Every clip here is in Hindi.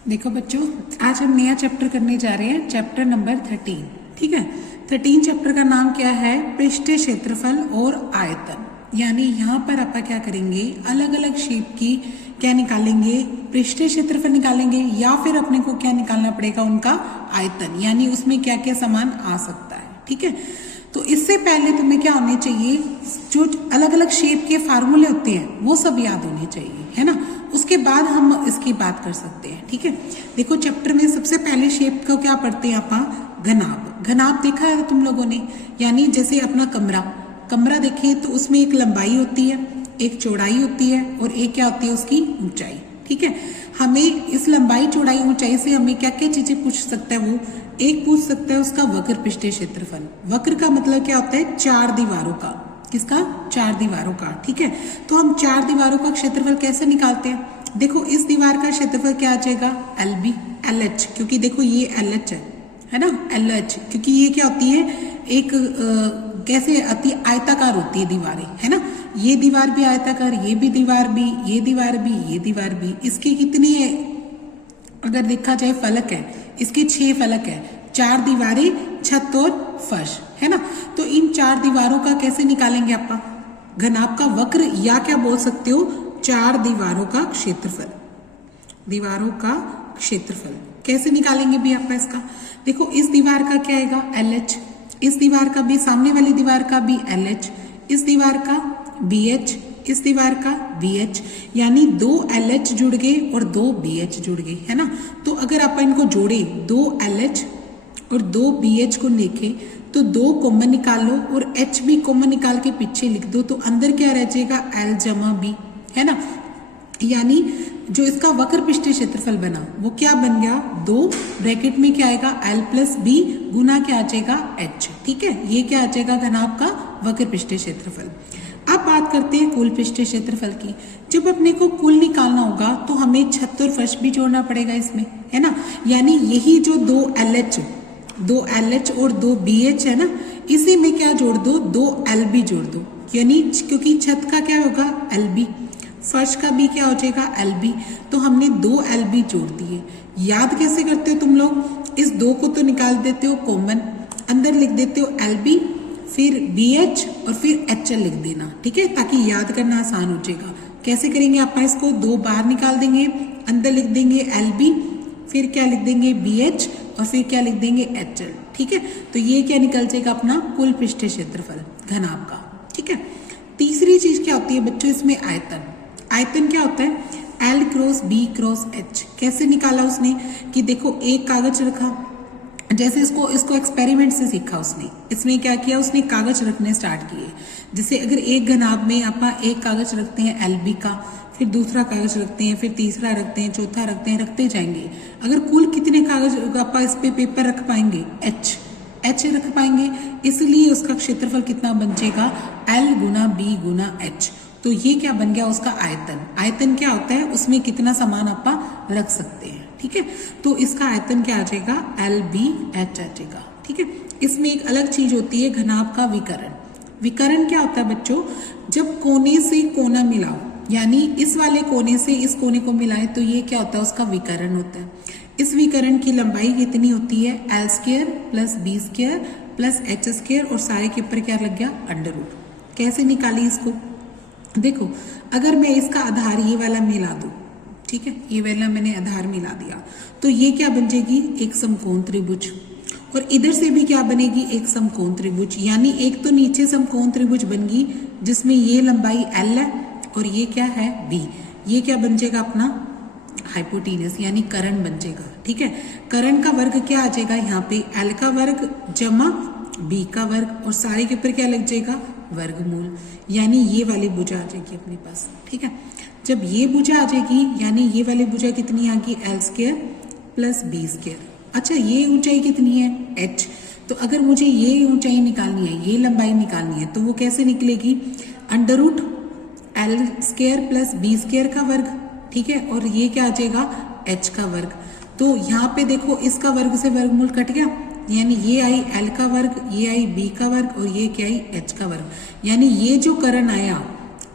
देखो बच्चों, आज हम नया चैप्टर करने जा रहे हैं, चैप्टर नंबर 13। ठीक है, 13 चैप्टर का नाम क्या है? पृष्ठीय क्षेत्रफल और आयतन। यानी यहाँ पर आप क्या करेंगे, अलग अलग शेप की क्या निकालेंगे, पृष्ठीय क्षेत्रफल निकालेंगे, या फिर अपने को क्या निकालना पड़ेगा, उनका आयतन, यानी उसमें क्या क्या सामान आ सकता है। ठीक है, तो इससे पहले तुम्हें क्या होने चाहिए, जो अलग अलग शेप के फार्मूले होते हैं वो सब याद होने चाहिए, है ना। उसके बाद हम इसकी बात कर सकते हैं। ठीक है, देखो चैप्टर में सबसे पहले शेप को क्या पढ़ते हैं आप? घनाभ। घनाभ देखा है तुम लोगों ने, यानी जैसे अपना कमरा देखें तो उसमें एक लंबाई होती है, एक चौड़ाई होती है और एक क्या होती है, उसकी ऊंचाई। ठीक है, हमें इस लंबाई चौड़ाई ऊंचाई से हमें क्या क्या चीजें पूछ सकता है, वो एक पूछ सकता है उसका वक्र पृष्ठीय क्षेत्रफल। वक्र का मतलब क्या होता है? चार दीवारों का। किसका? चार दीवारों का। ठीक है, तो हम चार दीवारों का क्षेत्रफल कैसे निकालते हैं? देखो इस दीवार का क्षेत्रफल क्या आ जाएगा? LB LH, क्योंकि देखो ये LH है ना, LH, क्योंकि ये क्या होती है, एक कैसे आती है, आयताकार होती है दीवारें, है ना। ये दीवार भी आयताकार, ये भी दीवार भी, ये दीवार भी, ये दीवार भी। इसके कितनी है अगर देखा जाए फलक है, इसके 6 फलक है, 4 दीवारें, छत और फर्श, है ना। तो इन 4 दीवारों का कैसे निकालेंगे आप? घनाभ का वक्र, या क्या बोल सकते हो, 4 दीवारों का क्षेत्रफल। दीवारों का क्षेत्रफल कैसे निकालेंगे भी आप इसका? देखो इस दीवार का क्या आएगा? LH, इस दीवार का भी, सामने वाली दीवार का भी LH, इस दीवार का BH, इस दीवार का BH, यानी 2 LH जुड़ गए और 2 BH जुड़ गए, है ना। तो अगर आप इनको जोड़े, 2 LH और 2 BH को देखें तो 2 कॉमन निकाल लो और H भी कॉमन निकाल के पीछे लिख दो, तो अंदर क्या रह जाएगा? L जमा B, है ना। यानी जो इसका वक्र पृष्ठीय क्षेत्रफल बना वो क्या बन गया? 2 ब्रैकेट में क्या आएगा? L प्लस B गुना क्या आ जाएगा? H। ठीक है, ये क्या आ जाएगा? घनाभ का वक्र पृष्ठीय क्षेत्रफल। अब बात करते हैं कुल पृष्ठीय क्षेत्रफल की। जब अपने को कुल निकालना होगा तो हमें छत और फर्श भी जोड़ना पड़ेगा इसमें, है ना। यानी यही जो 2 LH और 2 BH है ना, इसी में क्या जोड़ दो? 2 LB जोड़ दो, यानी क्योंकि छत का क्या होगा? LB, फर्श का भी क्या हो जाएगा? LB, तो हमने 2 LB जोड़ दिए। याद कैसे करते हो तुम लोग? इस 2 को तो निकाल देते हो कॉमन, अंदर लिख देते हो LB, फिर BH और फिर HL लिख देना। ठीक है, ताकि याद करना आसान हो जाएगा। कैसे करेंगे आप? इसको 2 बाहर निकाल देंगे, अंदर लिख देंगे LB, फिर क्या लिख देंगे? BH और फिर क्या लिख देंगे? HL। ठीक है, तो ये क्या निकल जाएगा? अपना कुल पृष्ठीय क्षेत्रफल घनाभ का। ठीक है, तीसरी चीज क्या होती है बच्चों इसमें? आयतन। आयतन क्या होता है? L cross B cross H। कैसे निकाला उसने कि देखो एक कागज रखा, जैसे इसको एक्सपेरिमेंट से सीखा उसने। इसमें क्या किया उसने? कागज रखने स्टार्ट किए। जैसे अगर एक घनाभ में आप एक कागज रखते हैं LB का, फिर दूसरा कागज रखते हैं, फिर तीसरा रखते हैं, चौथा रखते हैं, रखते जाएंगे। अगर कुल कितने कागज आप इस पे पेपर रख पाएंगे? H रख पाएंगे, इसलिए उसका क्षेत्रफल कितना बन जाएगा? L गुना B गुना H। तो ये क्या बन गया? उसका आयतन। आयतन क्या होता है? उसमें कितना सामान आप रख सकते हैं। ठीक है, तो इसका आयतन क्या आ जाएगा? LBH आ जाएगा। ठीक है, इसमें एक अलग चीज होती है घनाभ का विकर्ण। विकर्ण क्या होता है बच्चों? जब कोने से कोना मिलाओ, यानी इस वाले कोने से इस कोने को मिलाए तो ये क्या होता है? उसका विकर्ण होता है। इस विकर्ण की लंबाई कितनी होती है? L² plus B² plus H² और सारे के ऊपर क्या लग गया? Under root. कैसे निकाली इसको? देखो अगर मैं इसका आधार ये वाला मिला दूं, ठीक है, ये वाला मैंने आधार मिला दिया, तो ये क्या बन जाएगी? एक समकोण त्रिभुज। और इधर से भी क्या बनेगी? एक समकोण त्रिभुज। यानी एक तो नीचे समकोण त्रिभुज बन गई जिसमें ये लंबाई L है और ये क्या है? B। ये क्या बन जाएगा? अपना हाइपोटेनस, यानी कर्ण बन जाएगा। ठीक है, कर्ण का वर्ग क्या आ जाएगा? यहाँ पे L का वर्ग जमा B का वर्ग और सारे के ऊपर क्या लग जाएगा? वर्गमूल। यानी ये वाली भुजा आ जाएगी अपने पास। ठीक है, जब ये भुजा आ जाएगी, यानी ये वाली भुजा कितनी आ गई? L² plus B²। अच्छा, ये ऊंचाई कितनी है? H। तो अगर मुझे ये ऊंचाई निकालनी है, ये लंबाई निकालनी है, तो वो कैसे निकलेगी? Under root L² plus B² का वर्ग। ठीक है, और ये क्या आ जाएगा? H का वर्ग। तो यहाँ पे देखो इसका वर्ग से वर्गमूल कट गया, यानी ये आई L का वर्ग, ये आई B का वर्ग और ये क्या आई? H का वर्ग। यानी ये जो कर्ण आया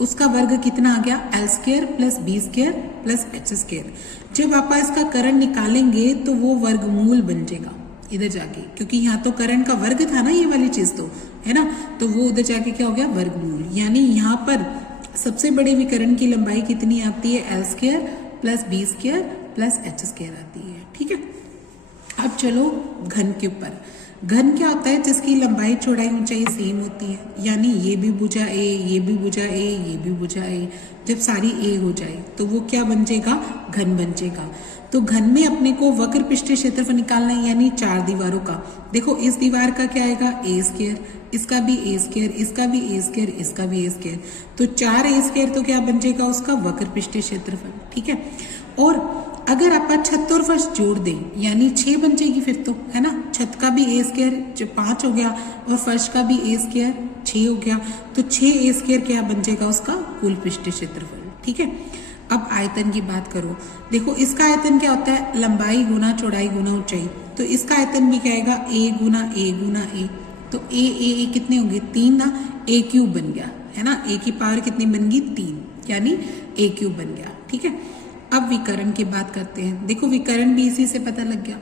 उसका वर्ग कितना आ गया, l square plus b square plus h square. जब आप इसका करण निकालेंगे तो वो वर्गमूल बन जाएगा इधर जाके, क्योंकि यहाँ तो करण का वर्ग था ना ये वाली चीज, तो है ना, तो वो उधर जाके क्या हो गया, वर्गमूल। यानी यहाँ पर सबसे बड़े विकर्ण की लंबाई कितनी आती है, l square plus b square plus h square आती है। ठीक है, अब चलो घन के ऊपर। घन क्या होता है, जिसकी लंबाई चौड़ाई ऊंचाई सेम होती है, यानी ये भी भुजा ए, ये भी भुजा ए, ये भी भुजा ए, जब सारी ए हो जाए तो वो क्या बन जाएगा, घन बन जाएगा। तो घन में अपने को वक्र पृष्ठीय क्षेत्रफल निकालना है, यानी 4 दीवारों का। देखो इस दीवार का क्या आएगा, ए स्क्वायर, इसका भी ए स्क्वायर, इसका भी ए स्क्वायर, इसका भी ए स्क्वायर, तो 4 ए स्क्वायर तो क्या बन जाएगा उसका वक्र पृष्ठीय क्षेत्रफल। ठीक है, और अगर आप छत और फर्श जोड़ दें यानी 6 बन जाएगी फिर तो, है ना, छत का भी ए स्क्वायर 5 हो गया और फर्श का भी ए स्क्वायर 6 हो गया, तो 6 ए स्क्वायर क्या बन जाएगा उसका कुल पृष्ठीय क्षेत्रफल। ठीक है, अब आयतन की बात करो। देखो इसका आयतन क्या होता है, लंबाई गुना चौड़ाई गुना ऊंचाई, तो इसका आयतन भी क्या आएगा, ए गुना ए गुना ए, तो ए कितने होंगे, 3 ना, ए क्यूब बन गया, है ना, ए की पावर कितनी बन गई, 3, यानी ए क्यूब बन गया। ठीक है, अब विकर्ण की बात करते हैं। देखो विकर्ण भी इसी से पता लग गया।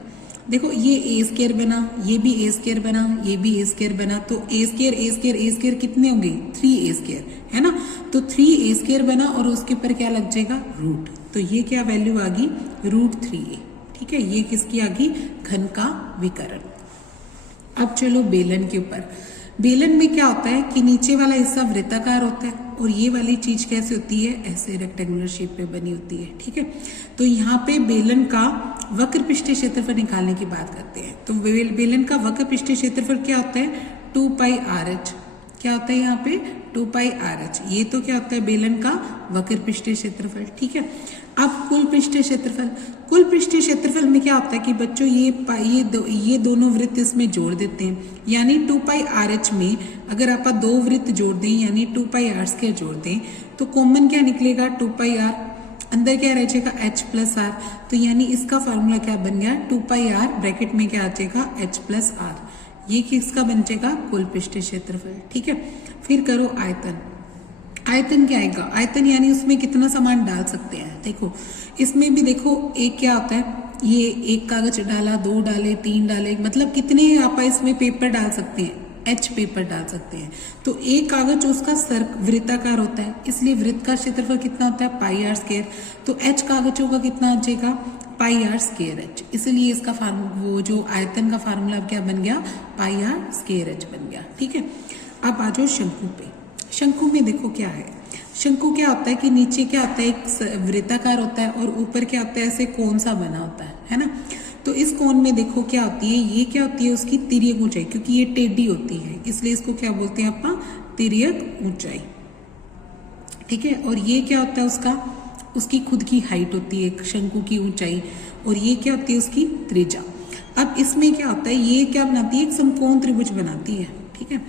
देखो ये ए स्क्वायर बना, ये भी ए स्क्वायर बना, ये भी ए स्क्वायर बना, तो ए स्क्वायर ए स्क्वायर ए स्क्वायर कितने होंगे, 3 ए स्क्वायर, है ना, तो 3 ए स्क्वायर बना और उसके ऊपर क्या लग जाएगा, रूट, तो ये क्या वैल्यू आ गई, √3a। ठीक है, ये किसकी आ गई, घन का विकर्ण। अब चलो बेलन के ऊपर। बेलन में क्या होता है कि नीचे वाला हिस्सा वृत्ताकार होता है और ये वाली चीज कैसे होती है, ऐसे रेक्टेंगुलर शेप में बनी होती है। ठीक है, तो यहाँ पे बेलन का वक्र पृष्ठीय क्षेत्रफल निकालने की बात करते हैं। तो बेलन का वक्र पृष्ठीय क्षेत्रफल क्या होता है, 2πr(h). क्या होता है यहाँ पे, 2πr(h). ये तो क्या होता है, बेलन का वक्र पृष्ठीय क्षेत्रफल। ठीक है, अब कुल पृष्ठीय क्षेत्रफल। कुल पृष्ठीय क्षेत्रफल में क्या होता है कि बच्चों ये दोनों वृत्त इसमें जोड़ देते हैं, यानी 2πr(h) में अगर आप 2 वृत्त जोड़ दें यानी 2πr² जोड़ दें तो कॉमन क्या निकलेगा, 2πr, अंदर क्या रह जाएगा, h प्लस आर, तो यानी इसका फार्मूला क्या बन गया, 2πr ब्रैकेट में क्या आ जाएगा, h प्लस आर। ये किसका बन जाएगा, कुल पृष्ठीय क्षेत्रफल। ठीक है, फिर करो आयतन। आयतन क्या आएगा, आयतन यानी उसमें कितना सामान डाल सकते हैं। देखो इसमें भी देखो एक क्या होता है, ये एक कागज डाला, 2 डाले, 3 डाले, मतलब कितने आप इसमें पेपर डाल सकते हैं, H पेपर डाल सकते हैं। तो एक कागज उसका वृत्ताकार होता है, इसलिए वृत्त का क्षेत्रफल कितना होता है, πr², तो H कागजों का कितना आ जाएगा, πr²h, इसलिए इसका वो जो आयतन का फार्मूला क्या बन गया, πr²h बन गया। ठीक है, अब आ जाओ शंकु पे। शंकु में देखो क्या है, शंकु क्या होता है कि नीचे क्या होता है, एक वृत्ताकार होता है और ऊपर क्या होता है, ऐसे कोन सा बना होता है ना, तो इस कोन में देखो क्या होती है, ये क्या होती है, उसकी तिर्यक ऊंचाई, क्योंकि ये टेढ़ी होती है इसलिए इसको क्या बोलते हैं अपना, तिर्यक ऊंचाई। ठीक है, और ये क्या होता है उसकी खुद की हाइट होती है शंकु की ऊंचाई, और ये क्या होती है उसकी त्रिज्या। अब इसमें क्या होता है, ये क्या बनाती है, एक समकोण त्रिभुज बनाती है। ठीक है,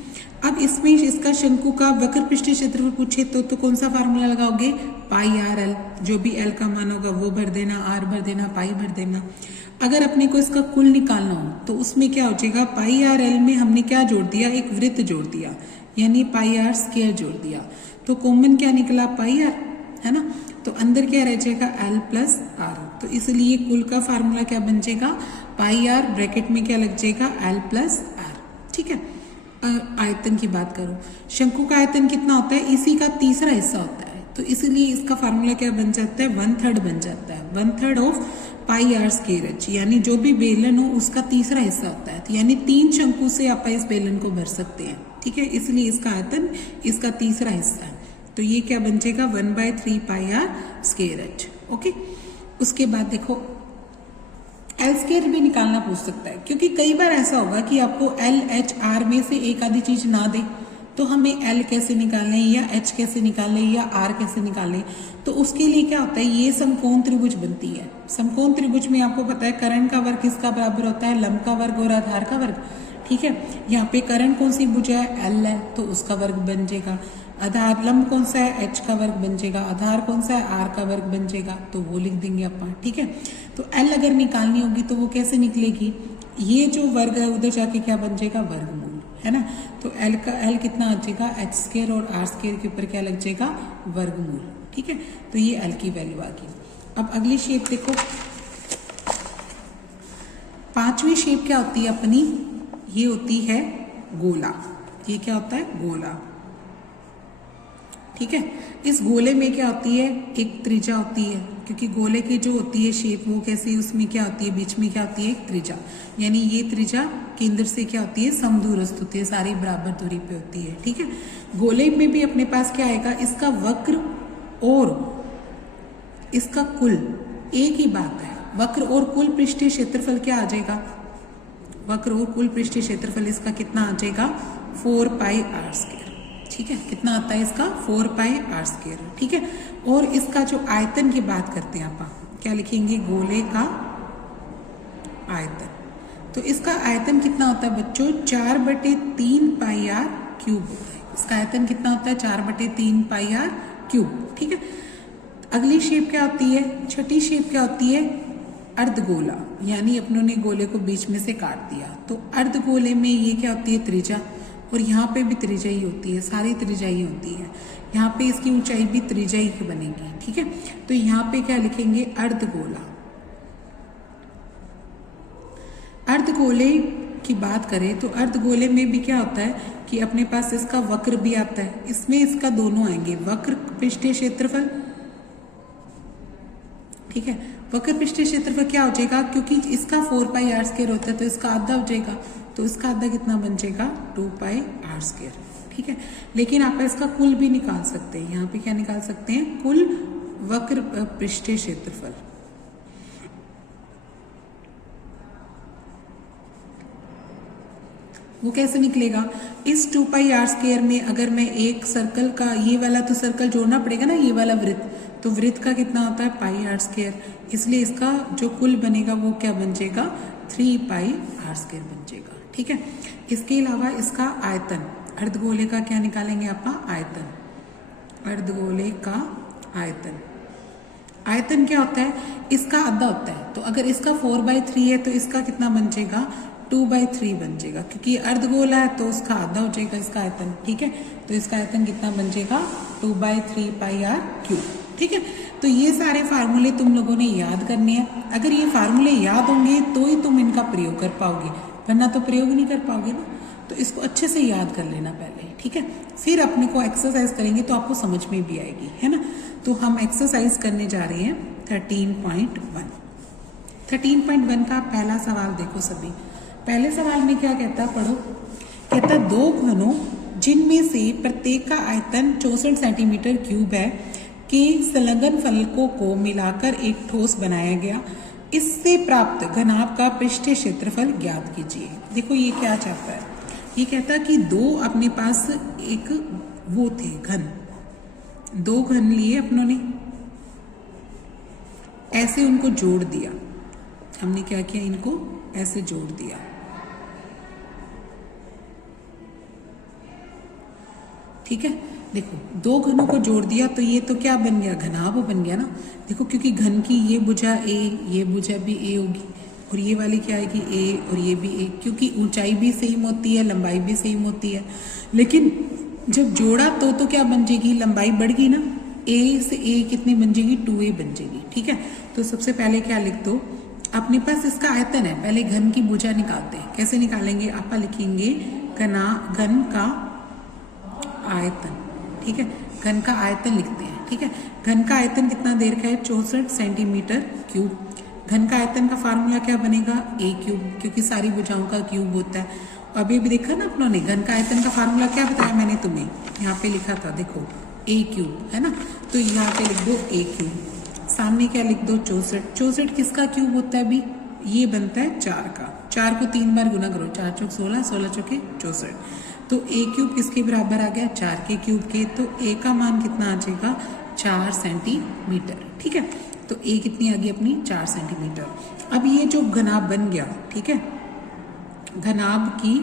अब इसमें इसका शंकु का वक्र पृष्ठीय क्षेत्रफल पूछे तो कौन सा फार्मूला लगाओगे, πrl, जो भी l का मान होगा वो भर देना, r भर देना, पाई भर देना। अगर अपने को इसका कुल निकालना हो तो उसमें क्या हो जाएगा, πrl में हमने क्या जोड़ दिया, एक वृत्त जोड़ दिया, यानी πr² जोड़ दिया, तो कॉमन क्या निकला, πr, है ना, तो अंदर क्या रह जाएगा, l प्लस r, तो इसलिए कुल का फार्मूला क्या बन जाएगा, πr ब्रैकेट में क्या लग जाएगा, l प्लस r। ठीक है, आयतन की बात करो, शंकु का आयतन कितना होता है, इसी का तीसरा हिस्सा होता है, तो इसलिए इसका फार्मूला क्या बन जाता है, 1/3 बन जाता है, 1/3 ऑफ πr²h, यानी जो भी बेलन हो उसका तीसरा हिस्सा होता है, तो यानी 3 शंकु से आप इस बेलन को भर सकते हैं। ठीक है, इसलिए इसका आयतन इसका तीसरा हिस्सा है, तो ये क्या बन जाएगा, 1/3 πr²h। ओके, उसके बाद देखो l² भी निकालना पूछ सकता है, क्योंकि कई बार ऐसा होगा कि आपको l, h, r में से एक आधी चीज ना दे, तो हमें l कैसे निकालें या h कैसे निकालें या r कैसे निकालें, तो उसके लिए क्या होता है, ये समकोण त्रिभुज बनती है। समकोण त्रिभुज में आपको पता है कर्ण का वर्ग किसका बराबर होता है, लंब का वर्ग और आधार का वर्ग। ठीक है, यहाँ पे कर्ण कौन सी भुजा है, l है, तो उसका वर्ग बन जाएगा, आधार लंब कौन सा है, h का वर्ग बन जाएगा, आधार कौन सा है, r का वर्ग बन जाएगा, तो वो लिख देंगे अपन। ठीक है, तो l अगर निकालनी होगी तो वो कैसे निकलेगी, ये जो वर्ग है उधर जाके क्या बन जाएगा, वर्गमूल, है ना। तो एल का एल कितना आ जाएगा एच स्क्वायर और आर स्क्वायर के ऊपर क्या लग जाएगा वर्गमूल, ठीक है। तो ये एल की वैल्यू आ गई। अब अगली शेप देखो, पांचवी शेप क्या होती है अपनी, ये होती है गोला। ये क्या होता है गोला, ठीक है। इस गोले में क्या होती है एक त्रिज्या होती है, क्योंकि गोले की जो होती है शेप वो कैसे, उसमें क्या होती है बीच में क्या होती है एक त्रिज्या, यानी ये त्रिज्या केंद्र से क्या होती है समदूरस्थ होती है, सारी बराबर दूरी पे होती है, ठीक है। गोले में भी अपने पास क्या आएगा, इसका वक्र और इसका कुल एक ही बात है। वक्र और कुल पृष्ठीय क्षेत्रफल क्या आ जाएगा, वक्र और कुल पृष्ठीय क्षेत्रफल इसका कितना आ जाएगा 4 पाई आर स्क्वायर, ठीक है। कितना आता है इसका 4 पाई आर स्क्वायर, ठीक है। और इसका जो आयतन की बात करते हैं आप क्या लिखेंगे, गोले का आयतन। तो इसका आयतन कितना होता है बच्चों 4/3 पाई आर क्यूब होता है। इसका आयतन कितना होता है 4/3 पाई आर क्यूब, ठीक है। अगली शेप क्या होती है, छठी शेप क्या होती है अर्धगोला, यानी अपनों ने गोले को बीच में से काट दिया। तो अर्धगोले में ये क्या होती है त्रिज्या, और यहाँ पे भी त्रिज्या ही होती है, सारी त्रिज्या ही होती है। यहाँ पे इसकी ऊंचाई भी त्रिज्या ही की बनेगी, ठीक है। तो यहाँ पे क्या लिखेंगे अर्धगोला। अर्धगोले की बात करें तो अर्धगोले में भी क्या होता है कि अपने पास इसका वक्र भी आता है, इसमें इसका दोनों आएंगे, वक्र पृष्ठीय क्षेत्रफल, ठीक है। वक्र पृष्ठीय क्षेत्रफल क्या हो जाएगा, क्योंकि इसका 4 पाई आर स्क्वायर होता है तो इसका आधा हो जाएगा, तो इसका आधा कितना बन जाएगा 2 पाई आर स्क्वायर, ठीक है। लेकिन आप इसका कुल भी निकाल सकते हैं, यहाँ पे क्या निकाल सकते हैं कुल वक्र पृष्ठीय क्षेत्रफल। वो कैसे निकलेगा, इस 2 पाई आर स्क्वायर में अगर मैं एक सर्कल का, ये वाला तो सर्कल जोड़ना पड़ेगा ना, ये वाला वृत्त, तो वृत्त का कितना होता है पाई आर स्क्वायर, इसलिए इसका जो कुल बनेगा वो क्या बन जाएगा 3 पाई आर स्क्वायर बन जाएगा, ठीक है। इसके अलावा इसका आयतन, अर्धगोले का क्या निकालेंगे आप आयतन, अर्धगोले का आयतन। आयतन क्या होता है, इसका आधा होता है, तो अगर इसका 4/3 है तो इसका कितना बन जाएगा 2/3 बन जाएगा, क्योंकि अर्धगोला है तो उसका आधा हो जाएगा इसका आयतन, ठीक है। तो इसका आयतन कितना बन जाएगा 2/3 पाई आर क्यूब, ठीक है। तो ये सारे फार्मूले तुम लोगों ने याद करने हैं। अगर ये फार्मूले याद होंगे तो ही तुम इनका प्रयोग कर पाओगे, वरना तो प्रयोग नहीं कर पाओगे ना। तो इसको अच्छे से याद कर लेना पहले, ठीक है। फिर अपने को एक्सरसाइज करेंगे तो आपको समझ में भी आएगी, है ना। तो हम एक्सरसाइज करने जा रहे हैं 13.1। 13.1 का पहला सवाल देखो सभी। पहले सवाल में क्या कहता, पढ़ो। कहता 2 घनों जिनमें से प्रत्येक का आयतन 64 सेंटीमीटर क्यूब है के संलग्न फलकों को मिलाकर एक ठोस बनाया गया, इससे प्राप्त घनाभ का पृष्ठीय क्षेत्रफल ज्ञात कीजिए। देखो ये क्या चाहता है, ये कहता कि 2 अपने पास एक वो थे घन, 2 घन लिए अपनों ने, ऐसे उनको जोड़ दिया। हमने क्या किया, इनको ऐसे जोड़ दिया, ठीक है। देखो 2 घनों को जोड़ दिया तो ये तो क्या बन गया घनाभ बन गया ना। देखो क्योंकि घन की ये भुजा ए, ये भुजा भी ए होगी, और ये वाली क्या आएगी ए, और ये भी ए, क्योंकि ऊंचाई भी सेम होती है, लंबाई भी सेम होती है। लेकिन जब जोड़ा तो क्या बन जाएगी, लंबाई बढ़ गई ना, ए से ए कितनी बन जाएगी 2a बन जाएगी, ठीक है। तो सबसे पहले क्या लिख दो, अपने पास इसका आयतन है, पहले घन की भुजा निकालते हैं। कैसे निकालेंगे, आप लिखेंगे घन का आयतन, ठीक है। घन का आयतन लिखते हैं, ठीक है। घन का आयतन कितना दे रखा है 64 सेंटीमीटर क्यूब। घन का आयतन का फार्मूला क्या बनेगा a क्यूब, क्योंकि सारी भुजाओं का क्यूब होता है। अभी भी देखा ना अपनों ने, घन का आयतन का फार्मूला क्या बताया मैंने तुम्हें, यहाँ पे लिखा था देखो a क्यूब, है ना। तो यहाँ पे लिख दो a क्यूब, सामने क्या लिख दो 64। 64 किसका क्यूब होता है अभी, ये बनता है 4 का। 4 को 3 बार गुना करो, 4 चौक 16, 16 चौके 64। तो a क्यूब किसके बराबर आ गया 4 के क्यूब के, तो a का मान कितना आ जाएगा 4 सेंटीमीटर, ठीक है। तो a कितनी आ गई अपनी 4 सेंटीमीटर। अब ये जो घनाभ बन गया, ठीक है, घनाभ की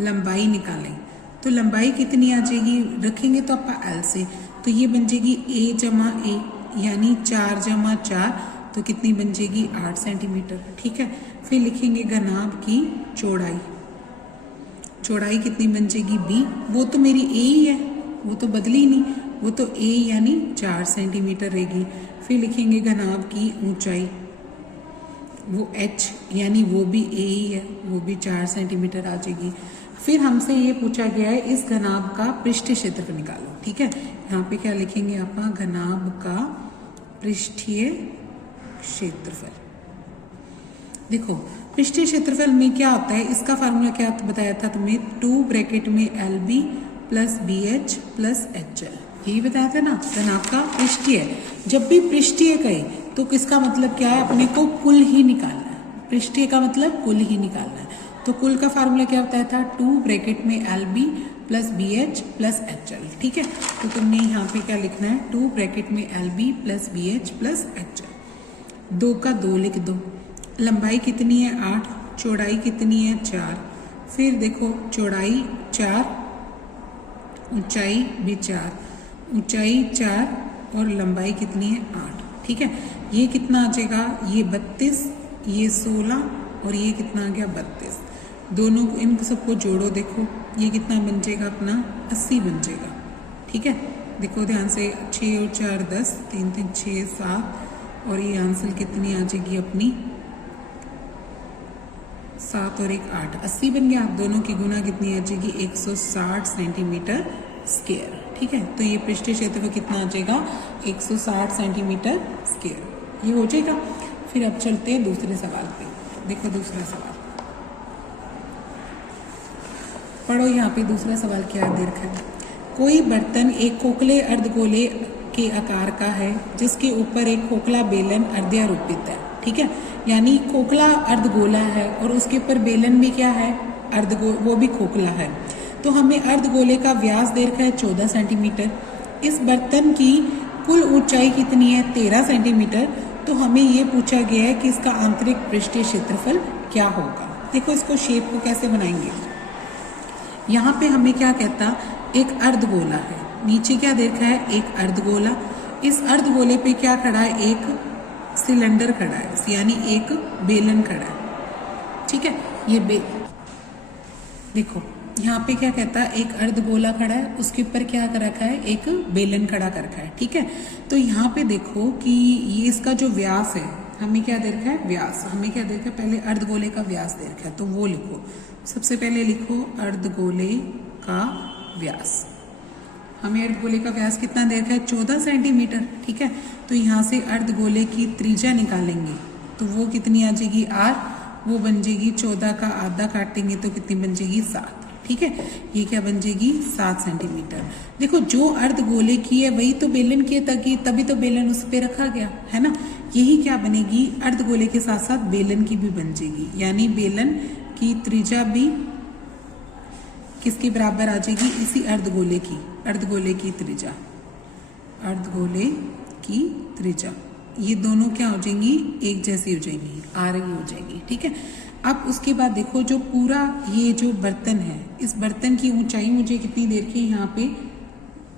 लंबाई निकालें तो लंबाई कितनी आ जाएगी, रखेंगे तो आप l से, तो ये बन जाएगी a जमा a, यानी 4 जमा 4, तो कितनी बन जाएगी 8 सेंटीमीटर, ठीक है। फिर लिखेंगे घनाभ की चौड़ाई, चौड़ाई कितनी बन जाएगी b, वो तो मेरी a ही है, वो तो बदली नहीं, वो तो a यानी 4 सेंटीमीटर रहेगी। फिर लिखेंगे घनाभ की ऊंचाई, वो h यानी वो भी a ही है, वो भी 4 सेंटीमीटर आ जाएगी। फिर हमसे ये पूछा गया है इस घनाभ का पृष्ठीय क्षेत्रफल निकालो। ठीक है, यहाँ पे क्या लिखेंगे आप, घनाभ का पृष्ठीय क्षेत्रफल। देखो पृष्ठीय क्षेत्रफल में क्या होता है, इसका फार्मूला क्या बताया था तुम्हें, 2 ब्रैकेट में LB plus BH plus HL, यही बताया था ना। घनाभ का पृष्ठीय, जब भी पृष्ठीय कहे तो किसका मतलब क्या है, अपने को कुल ही निकालना है। पृष्ठीय का मतलब कुल ही निकालना है। तो कुल का फार्मूला क्या बताया था, 2 ब्रैकेट में LB plus BH plus HL। ठीक है, तो तुमने यहाँ पे क्या लिखना है, 2 ब्रैकेट में LB plus BH plus HL। 2 का 2 लिख दो। लंबाई कितनी है 8, चौड़ाई कितनी है 4। फिर देखो चौड़ाई 4, ऊंचाई भी 4, ऊंचाई 4 और लंबाई कितनी है 8। ठीक है, ये कितना आ जाएगा, ये 32, ये 16 और ये कितना आ गया 32। दोनों इन सबको जोड़ो, देखो ये कितना बन जाएगा अपना 80 बन जाएगा। ठीक है, देखो ध्यान से, 6 और 4 10, 3 3 6 7 और ये आंसर कितनी आ जाएगी अपनी 7 और 1 8, 80 बन गया। दोनों की गुना कितनी आ जाएगी 160 सेंटीमीटर स्क्वायर। ठीक है, तो ये पृष्ठीय क्षेत्रफल कितना आ जाएगा 160 सेंटीमीटर स्क्वायर, ये हो जाएगा। फिर अब चलते हैं दूसरे सवाल पे। देखो दूसरा सवाल पढ़ो, यहाँ पे दूसरा सवाल क्या है, देखा है। कोई बर्तन एक खोखले अर्धगोले के आकार का है जिसके ऊपर एक खोखला बेलन अर्धयारोपित है। ठीक है, यानी खोखला अर्धगोला है और उसके ऊपर बेलन भी क्या है, वो भी खोखला है। तो हमें अर्धगोले का व्यास दे रखा है 14 सेंटीमीटर। इस बर्तन की कुल ऊंचाई कितनी है 13 सेंटीमीटर। तो हमें ये पूछा गया है कि इसका आंतरिक पृष्ठीय क्षेत्रफल क्या होगा। देखो इसको शेप को कैसे बनाएंगे, यहाँ पे हमें क्या कहता, एक अर्धगोला है, नीचे क्या देखा है एक अर्धगोला। इस अर्धगोले पे क्या खड़ा है, एक सिलेंडर खड़ा है, यानी एक बेलन खड़ा है। ठीक है, ये देखो यहाँ पे क्या कहता है, एक अर्धगोला खड़ा है, उसके ऊपर क्या कर रखा है, एक बेलन खड़ा कर रखा है। ठीक है, तो यहाँ पे देखो कि ये इसका जो व्यास है, हमें क्या दे रखा है व्यास, हमें क्या दे रखा है, पहले अर्धगोले का व्यास दे रखा है, तो वो लिखो। सबसे पहले लिखो अर्धगोले का व्यास। हमें अर्धगोले का व्यास कितना दे रखा है 14 सेंटीमीटर। ठीक है, तो यहाँ से अर्धगोले की त्रिज्या निकालेंगे तो वो कितनी आ जाएगी r, वो बन जाएगी 14 का आधा काटेंगे तो कितनी बन जाएगी 7। ठीक है, ये क्या बन जाएगी 7 सेंटीमीटर। देखो जो अर्धगोले की है वही तो बेलन की है, तभी तो बेलन उस पर रखा गया है ना। यही क्या बनेगी, अर्धगोले के साथ साथ बेलन की भी बन जाएगी, यानी बेलन की त्रिज्या भी किसके बराबर आ जाएगी, इसी अर्धगोले की त्रिज्या, अर्धगोले की त्रिज्या। ये दोनों क्या हो जाएंगी, एक जैसी हो जाएंगी, आ रही हो जाएगी। ठीक है, अब उसके बाद देखो जो पूरा ये जो बर्तन है, इस बर्तन की ऊंचाई मुझे कितनी देर की, यहाँ पे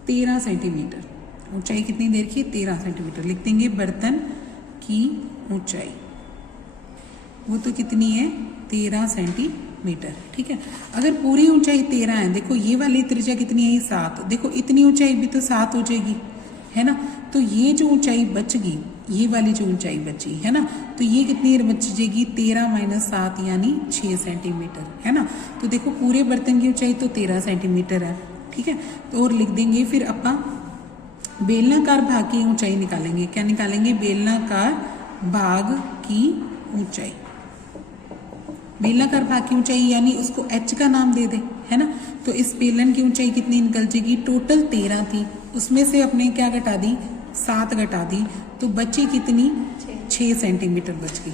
13 सेंटीमीटर ऊंचाई कितनी देर की 13 सेंटीमीटर लिख देंगे। बर्तन की ऊंचाई वो तो कितनी है 13 सेंटीमीटर। ठीक है, अगर पूरी ऊंचाई 13 है, देखो ये वाली त्रिज्या कितनी है 7, देखो इतनी ऊंचाई भी तो 7 हो जाएगी है ना। तो ये जो ऊंचाई बच गई, ये वाली जो ऊंचाई बची है ना, तो ये कितनी बच जाएगी 13 माइनस 7 यानी 6 सेंटीमीटर है ना। तो देखो पूरे बर्तन की ऊंचाई तो 13 सेंटीमीटर है। ठीक है, तो और लिख देंगे। फिर अपना बेलनाकार भाग की ऊंचाई निकालेंगे। क्या निकालेंगे, बेलनाकार भाग की ऊंचाई। बेलनाकार भाग की ऊंचाई यानी उसको h का नाम दे दे है ना। तो इस बेलन की ऊंचाई कितनी निकल जाएगी, टोटल 13 थी, उसमें से अपने क्या घटा दी 7 घटा दी, तो बची कितनी 6 सेंटीमीटर बच गई।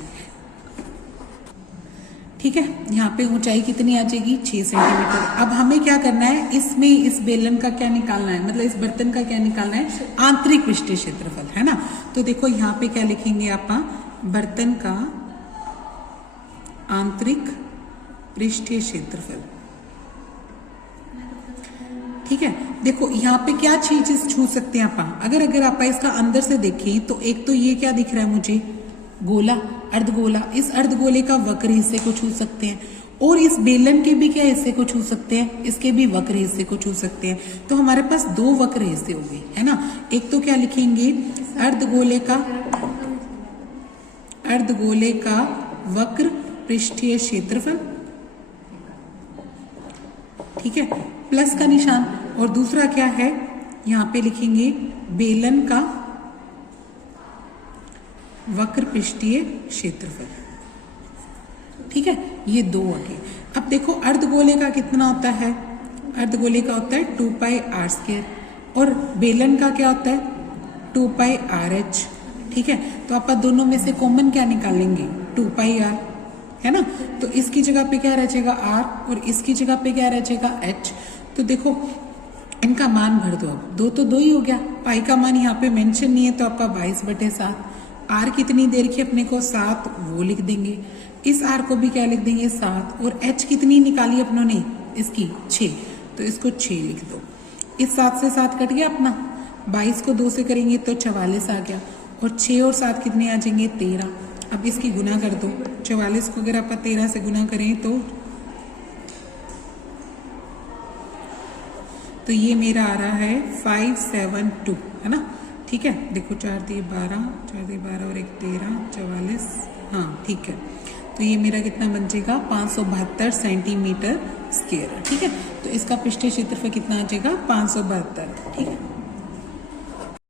ठीक है, यहाँ पे ऊंचाई कितनी आ जाएगी 6 सेंटीमीटर। अब हमें क्या करना है, इसमें इस बेलन का क्या निकालना है, मतलब इस बर्तन का क्या निकालना है, आंतरिक पृष्ठीय क्षेत्रफल है ना। तो देखो यहाँ पे क्या लिखेंगे आप, बर्तन का आंतरिक पृष्ठीय क्षेत्रफल। ठीक है, देखो यहाँ पे क्या चीज छू सकते हैं आप, अगर आप इसका अंदर से देखें तो एक तो ये क्या दिख रहा है मुझे, गोला, अर्धगोला। इस अर्धगोले का वक्र हिस्से को छू सकते हैं, और इस बेलन के भी क्या हिस्से को छू सकते हैं, इसके भी वक्र हिस्से को छू सकते हैं। तो हमारे पास दो वक्र हिस्से हो गए, है ना। एक तो क्या लिखेंगे, अर्धगोले का वक्र पृष्ठीय क्षेत्रफल, ठीक है, प्लस का निशान। और दूसरा क्या है, यहाँ पे लिखेंगे बेलन का वक्र पृष्ठीय क्षेत्रफल, ठीक है। ये दो हो गए। अब देखो अर्धगोले का कितना होता है, अर्धगोले का होता है 2 पाई आर स्क्वायर, और बेलन का क्या होता है 2 पाई आर एच, ठीक है। तो आप दोनों में से कॉमन क्या निकालेंगे, 2 पाई आर, है ना। तो इसकी जगह पे क्या रह जाएगा आर, और इसकी जगह पे क्या रह जाएगा एच। तो देखो इनका मान भर दो, अब दो तो दो ही हो गया, पाई का मान यहाँ पे मेंशन नहीं है तो आपका 22/7। आर कितनी देर की अपने को 7, वो लिख देंगे। इस आर को भी क्या लिख देंगे 7, और एच कितनी निकाली अपनों ने इसकी 6, तो इसको 6 लिख दो। इस 7 से 7 कट गया अपना, 22 को 2 से करेंगे तो 44 आ गया, और 6 और 7 कितने आ जाएंगे 13। अब इसकी गुना कर दो, 44 को अगर आप 13 से गुना करें तो ये मेरा आ रहा है 572, है ना, ठीक है। देखो 4 दिए 12 और 1 13, 44, हाँ ठीक है। तो ये मेरा कितना बन जाएगा 572 सेंटीमीटर स्क्वायर, ठीक है। तो इसका पृष्ठीय क्षेत्रफल कितना आ जाएगा 572, ठीक है।